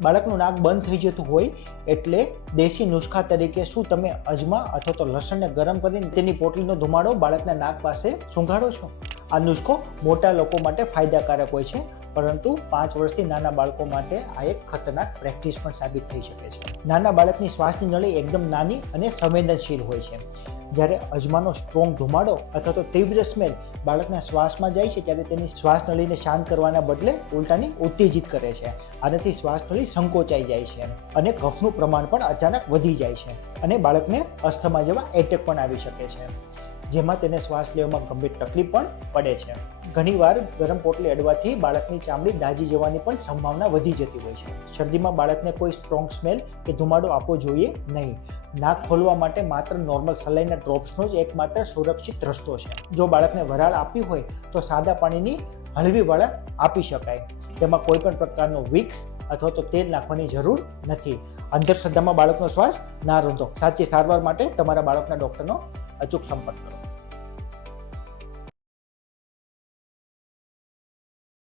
બાળકનું નાક બંધ થઈ જતું હોય એટલે દેશી નુસ્ખા તરીકે શું તમે અજમા અથવા તો લસણને ગરમ કરીને તેની પોટલીનો ધુમાડો બાળકના નાક પાસે સૂંઘાડો છો? આ નુસ્ખો મોટા લોકો માટે ફાયદાકારક હોય છે, પરંતુ 5 વર્ષથી નાના બાળકો માટે આ એક ખતરનાક પ્રેક્ટિસ પણ સાબિત થઈ શકે છે. નાના બાળકની શ્વાસની નળી એકદમ નાની અને સંવેદનશીલ હોય છે. જ્યારે અજમાનો સ્ટ્રોંગ ધુમાડો અથવા તો તીવ્ર સ્મેલ બાળકના શ્વાસમાં જાય છે ત્યારે તેની શ્વાસ નળીને શાંત કરવાના બદલે ઉલટાની ઉત્તેજિત કરે છે. આનાથી શ્વાસ નળી સંકોચાઈ જાય છે અને કફનું પ્રમાણ પણ અચાનક વધી જાય છે અને બાળકને અસ્થમા જેવા એટેક પણ આવી શકે છે, જેમાં તેને શ્વાસ લેવામાં ગંભીર તકલીફ પણ પડે છે. ઘણીવાર ગરમ પોટલી અડવાથી બાળકની ચામડી દાઝી જવાની પણ સંભાવના વધી જતી હોય છે. શરદીમાં બાળકને કોઈ સ્ટ્રોંગ સ્મેલ કે ધુમાડો આપવો જોઈએ નહીં. નાક ખોલવા માટે માત્ર નોર્મલ સલાઈના ડ્રોપ્સનો જ એકમાત્ર સુરક્ષિત રસ્તો છે. જો બાળકને વરાળ આપવી હોય તો સાદા પાણીની હળવી વરાળ આપી શકાય. તેમાં કોઈ પણ પ્રકારનો વિક્સ અથવા તો તેલ નાખવાની જરૂર નથી. અંધશ્રદ્ધામાં બાળકનો શ્વાસ ના રોંધો. સાચી સારવાર માટે તમારા બાળકના ડૉક્ટરનો અચૂક સંપર્ક કરો.